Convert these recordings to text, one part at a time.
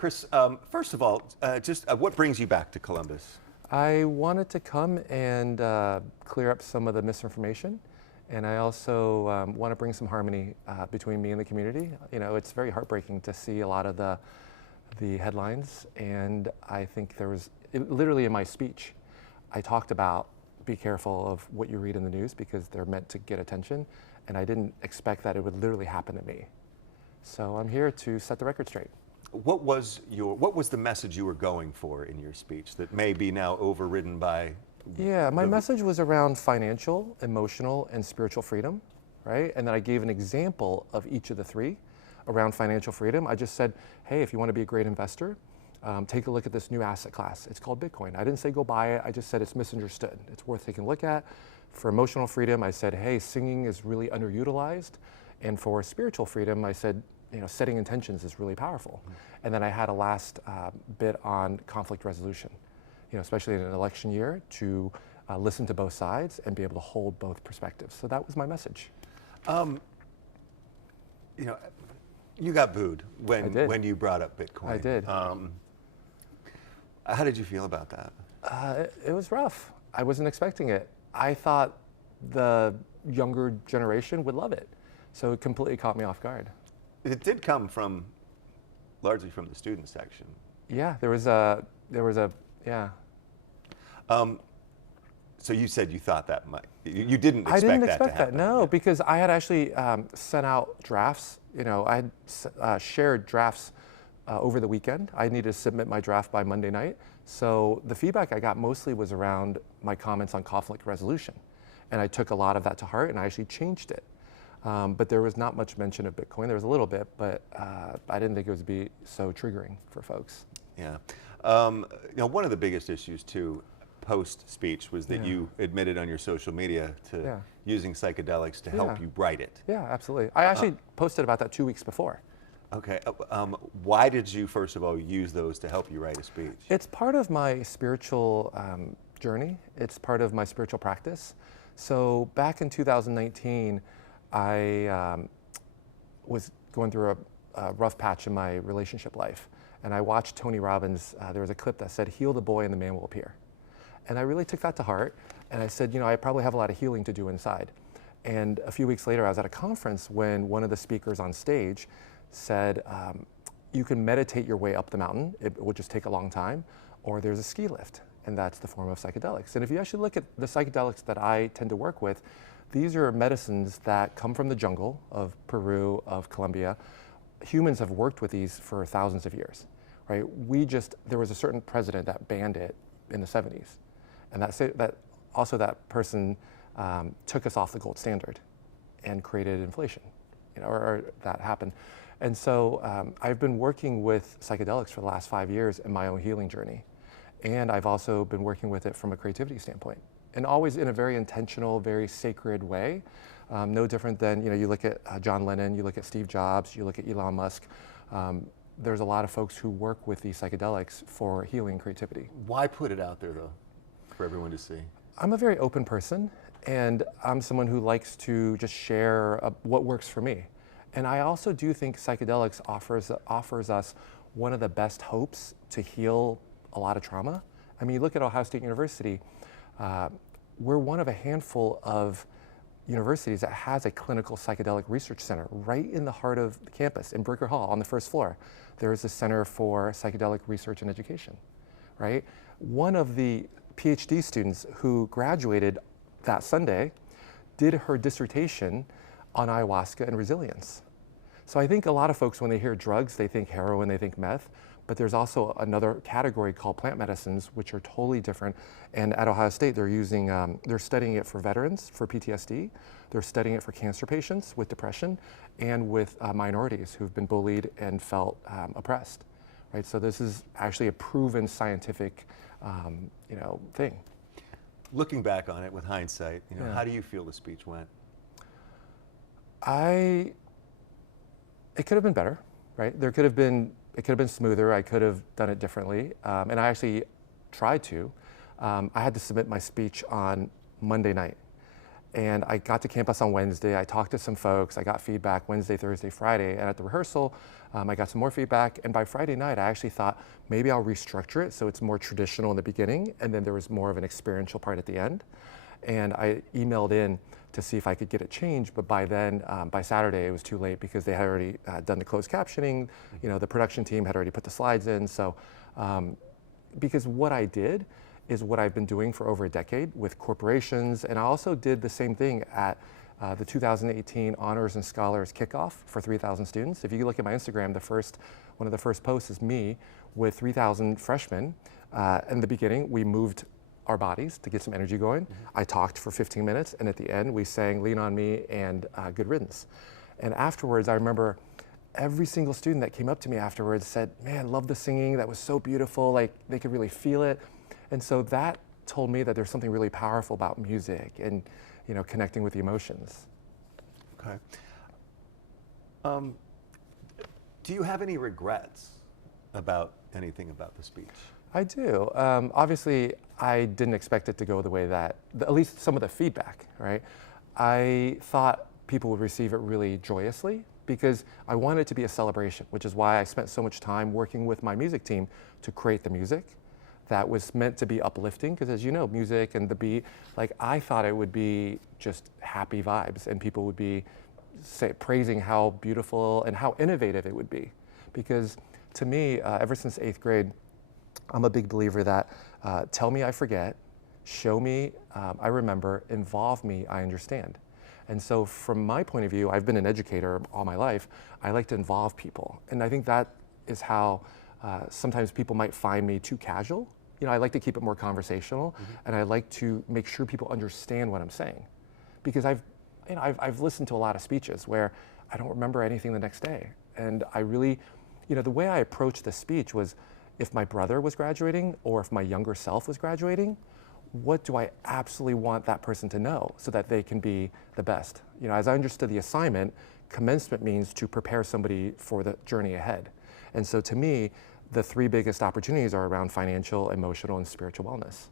Chris, first of all, what brings you back to Columbus? I wanted to come and clear up some of the misinformation, and I also want to bring some harmony between me and the community. You know, it's very heartbreaking to see a lot of the headlines, and I think there was, literally in my speech, I talked about be careful of what you read in the news because they're meant to get attention, and I didn't expect that it would literally happen to me. So I'm here to set the record straight. What was the message you were going for in your speech that may be now overridden by? Yeah, my message was around financial, emotional, and spiritual freedom, right? And then I gave an example of each of the three. Around financial freedom, I just said, hey, if you want to be a great investor, take a look at this new asset class. It's called Bitcoin. I didn't say go buy it. I just said it's misunderstood. It's worth taking a look at. For emotional freedom, I said, hey, singing is really underutilized. And for spiritual freedom, I said, you know, setting intentions is really powerful. And then I had a last bit on conflict resolution, you know, especially in an election year, to listen to both sides and be able to hold both perspectives. So that was my message. You know, you got booed when you brought up Bitcoin. I did. How did you feel about that? It was rough. I wasn't expecting it. I thought the younger generation would love it. So it completely caught me off guard. It did come largely from the student section. Yeah, yeah. So you said you thought that might, you didn't expect that to happen. I didn't expect that, no, because I had actually sent out drafts. You know, I had shared drafts over the weekend. I needed to submit my draft by Monday night. So the feedback I got mostly was around my comments on conflict resolution. And I took a lot of that to heart and I actually changed it. But there was not much mention of Bitcoin. There was a little bit, but I didn't think it would be so triggering for folks. Yeah. You know, one of the biggest issues too, post-speech, was that you admitted on your social media to using psychedelics to help you write it. Yeah, absolutely. I actually posted about that 2 weeks before. Okay. Why did you, first of all, use those to help you write a speech? It's part of my spiritual journey. It's part of my spiritual practice. So back in 2019, I was going through a rough patch in my relationship life. And I watched Tony Robbins, there was a clip that said, heal the boy and the man will appear. And I really took that to heart. And I said, you know, I probably have a lot of healing to do inside. And a few weeks later, I was at a conference when one of the speakers on stage said, you can meditate your way up the mountain. It will just take a long time. Or there's a ski lift, and that's the form of psychedelics. And if you actually look at the psychedelics that I tend to work with, these are medicines that come from the jungle of Peru, of Colombia. Humans have worked with these for thousands of years, right? There was a certain president that banned it in the 70s. And that person took us off the gold standard and created inflation, you know, or that happened. And so I've been working with psychedelics for the last 5 years in my own healing journey. And I've also been working with it from a creativity standpoint. And always in a very intentional, very sacred way. No different than, you know, you look at John Lennon, you look at Steve Jobs, you look at Elon Musk. There's a lot of folks who work with these psychedelics for healing creativity. Why put it out there, though, for everyone to see? I'm a very open person, and I'm someone who likes to just share what works for me. And I also do think psychedelics offers us one of the best hopes to heal a lot of trauma. I mean, you look at Ohio State University, we're one of a handful of universities that has a clinical psychedelic research center right in the heart of the campus in Bricker Hall on the first floor. There is a Center for Psychedelic Research and Education, right? One of the PhD students who graduated that Sunday did her dissertation on ayahuasca and resilience. So I think a lot of folks, when they hear drugs, they think heroin, they think meth, but there's also another category called plant medicines, which are totally different. And at Ohio State, they're studying it for veterans, for PTSD. They're studying it for cancer patients with depression and with minorities who've been bullied and felt oppressed, right? So this is actually a proven scientific, you know, thing. Looking back on it with hindsight, you know, how do you feel the speech went? It could have been better, right? It could have been smoother. I could have done it differently. And I actually tried to. I had to submit my speech on Monday night. And I got to campus on Wednesday. I talked to some folks. I got feedback Wednesday, Thursday, Friday. And at the rehearsal, I got some more feedback. And by Friday night, I actually thought maybe I'll restructure it so it's more traditional in the beginning. And then there was more of an experiential part at the end. And I emailed in to see if I could get it changed. But by then, by Saturday, it was too late because they had already done the closed captioning. You know, the production team had already put the slides in. So, because what I did is what I've been doing for over a decade with corporations. And I also did the same thing at the 2018 Honors and Scholars Kickoff for 3,000 students. If you look at my Instagram, one of the first posts is me with 3,000 freshmen. In the beginning, we moved our bodies to get some energy going. I talked for 15 minutes, and at the end, we sang Lean on Me and Good Riddance. And afterwards, I remember every single student that came up to me afterwards said, man, love the singing, that was so beautiful, like they could really feel it. And so that told me that there's something really powerful about music and, you know, connecting with the emotions. Okay. Do you have any regrets about anything about the speech? I do. Obviously, I didn't expect it to go the way that, at least some of the feedback, right? I thought people would receive it really joyously because I wanted it to be a celebration, which is why I spent so much time working with my music team to create the music that was meant to be uplifting, because as you know, music and the beat, like I thought it would be just happy vibes and people would be praising how beautiful and how innovative it would be. Because to me, ever since 8th grade, I'm a big believer that tell me I forget, show me I remember, involve me I understand. And so from my point of view, I've been an educator all my life, I like to involve people. And I think that is how sometimes people might find me too casual. You know, I like to keep it more conversational, and I like to make sure people understand what I'm saying. Because I've listened to a lot of speeches where I don't remember anything the next day. And I really, you know, the way I approached the speech was, if my brother was graduating or if my younger self was graduating, what do I absolutely want that person to know so that they can be the best? You know, as I understood the assignment, commencement means to prepare somebody for the journey ahead. And so to me, the 3 biggest opportunities are around financial, emotional, and spiritual wellness.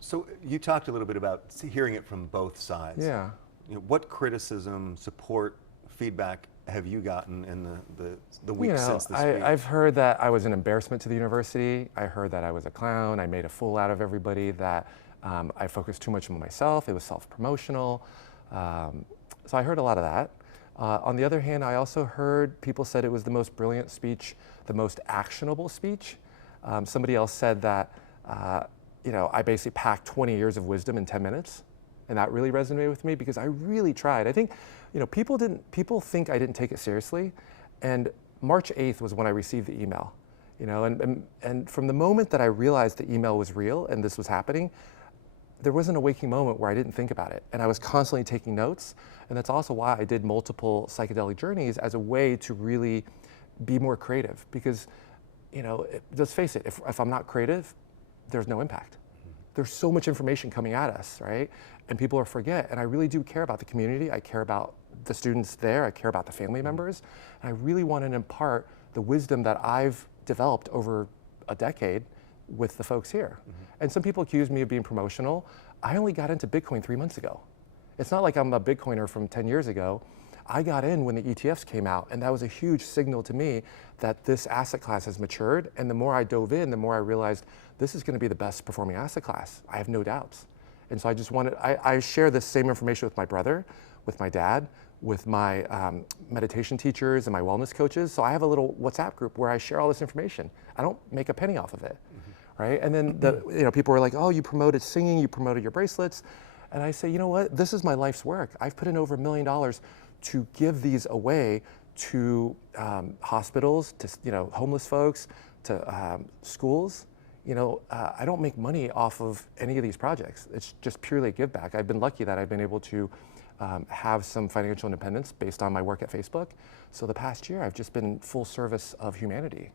So you talked a little bit about hearing it from both sides. Yeah. You know, what criticism, support, feedback have you gotten in the weeks since the speech? I've heard that I was an embarrassment to the university. I heard that I was a clown. I made a fool out of everybody, that I focused too much on myself. It was self-promotional. So I heard a lot of that. On the other hand, I also heard people said it was the most brilliant speech, the most actionable speech. Somebody else said that, you know, I basically packed 20 years of wisdom in 10 minutes. And that really resonated with me because I really tried. I think, you know, people think I didn't take it seriously. And March 8th was when I received the email, you know, and from the moment that I realized the email was real and this was happening, there wasn't a waking moment where I didn't think about it. And I was constantly taking notes. And that's also why I did multiple psychedelic journeys as a way to really be more creative. Because, you know, let's face it, if I'm not creative, there's no impact. There's so much information coming at us, right? And people will forget. And I really do care about the community. I care about the students there. I care about the family members. And I really want to impart the wisdom that I've developed over a decade with the folks here. And some people accuse me of being promotional. I only got into Bitcoin 3 months ago. It's not like I'm a Bitcoiner from 10 years ago. I got in when the ETFs came out, and that was a huge signal to me that this asset class has matured. And the more I dove in, the more I realized this is going to be the best performing asset class. I have no doubts. And so I just wanted, I share this same information with my brother, with my dad, with my meditation teachers and my wellness coaches. So I have a little WhatsApp group where I share all this information. I don't make a penny off of it, right? And then people were like, oh, you promoted singing, you promoted your bracelets. And I say, you know what? This is my life's work. I've put in over $1 million to give these away to hospitals, to homeless folks, to schools. I don't make money off of any of these projects. It's just purely a give back. I've been lucky that I've been able to have some financial independence based on my work at Facebook. So the past year, I've just been full service of humanity.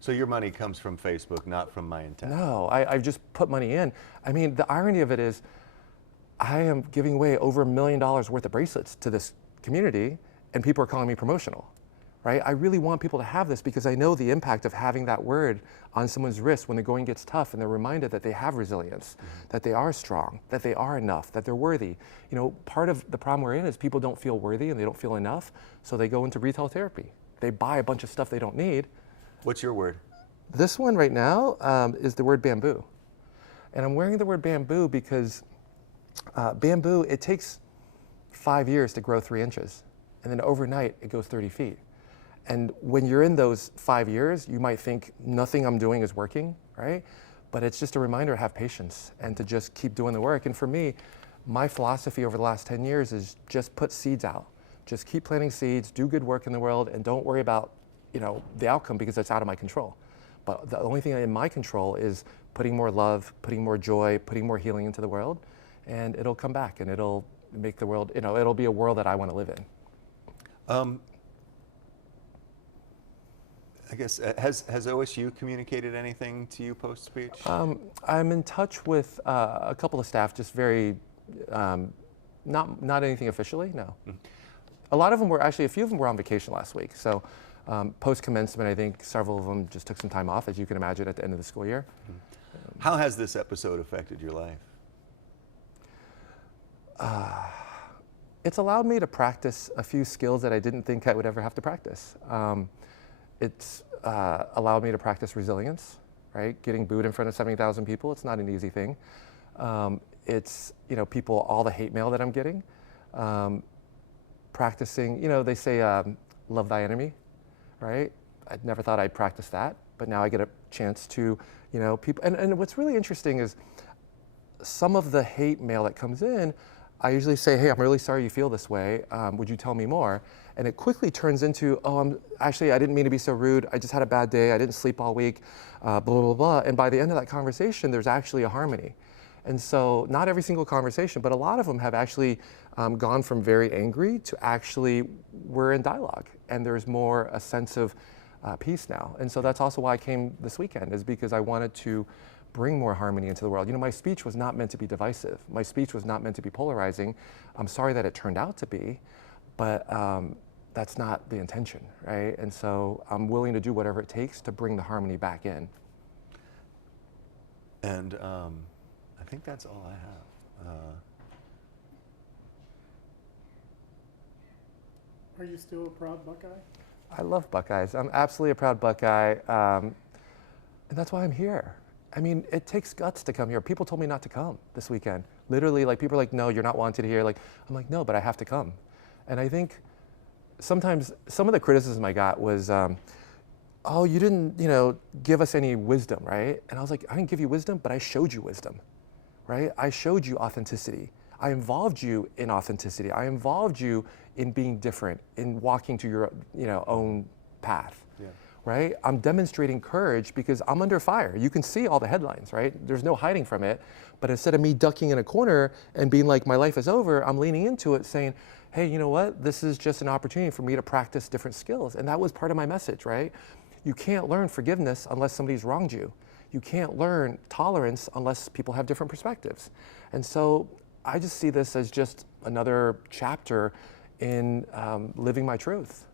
So your money comes from Facebook, not from My Intent? No, I've just put money in. I mean, the irony of it is, I am giving away over $1 million worth of bracelets to this community, and people are calling me promotional, right? I really want people to have this because I know the impact of having that word on someone's wrist when the going gets tough and they're reminded that they have resilience, that they are strong, that they are enough, that they're worthy. You know, part of the problem we're in is people don't feel worthy and they don't feel enough, so they go into retail therapy. They buy a bunch of stuff they don't need. What's your word? This one right now is the word bamboo. And I'm wearing the word bamboo because bamboo, it takes 5 years to grow 3 inches. And then overnight, it goes 30 feet. And when you're in those 5 years, you might think nothing I'm doing is working, right? But it's just a reminder to have patience and to just keep doing the work. And for me, my philosophy over the last 10 years is just put seeds out. Just keep planting seeds, do good work in the world, and don't worry about, you know, the outcome because it's out of my control. But the only thing in my control is putting more love, putting more joy, putting more healing into the world, and it'll come back and it'll make the world, you know, it'll be a world that I want to live in. I guess, has OSU communicated anything to you post-speech? I'm in touch with a couple of staff, just very, not anything officially, no. A lot of them were, actually a few of them were on vacation last week. So post-commencement, I think several of them just took some time off, as you can imagine, at the end of the school year. How has this episode affected your life? It's allowed me to practice a few skills that I didn't think I would ever have to practice. It's allowed me to practice resilience, right? Getting booed in front of 70,000 people, it's not an easy thing. It's, you know, people, all the hate mail that I'm getting. Practicing, you know, they say, love thy enemy, right? I never thought I'd practice that, but now I get a chance to, you know, people, and what's really interesting is some of the hate mail that comes in, I usually say, hey, I'm really sorry you feel this way. Would you tell me more? And it quickly turns into, oh, I didn't mean to be so rude. I just had a bad day. I didn't sleep all week, blah, blah, blah. And by the end of that conversation, there's actually a harmony. And so not every single conversation, but a lot of them have actually gone from very angry to actually we're in dialogue. And there's more a sense of peace now. And so that's also why I came this weekend, is because I wanted to bring more harmony into the world. You know, my speech was not meant to be divisive. My speech was not meant to be polarizing. I'm sorry that it turned out to be, but that's not the intention, right? And so I'm willing to do whatever it takes to bring the harmony back in. And I think that's all I have. Are you still a proud Buckeye? I love Buckeyes. I'm absolutely a proud Buckeye, and that's why I'm here. I mean, it takes guts to come here. People told me not to come this weekend. Literally, like, people are like, no, you're not wanted here. Like, I'm like, no, but I have to come. And I think sometimes some of the criticism I got was, oh, you didn't, you know, give us any wisdom, right? And I was like, I didn't give you wisdom, but I showed you wisdom, right? I showed you authenticity. I involved you in authenticity. I involved you in being different, in walking to your, you know, own path. Yeah. Right? I'm demonstrating courage because I'm under fire. You can see all the headlines, right? There's no hiding from it. But instead of me ducking in a corner and being like, my life is over, I'm leaning into it saying, hey, you know what? This is just an opportunity for me to practice different skills. And that was part of my message, right? You can't learn forgiveness unless somebody's wronged you. You can't learn tolerance unless people have different perspectives. And so I just see this as just another chapter in living my truth.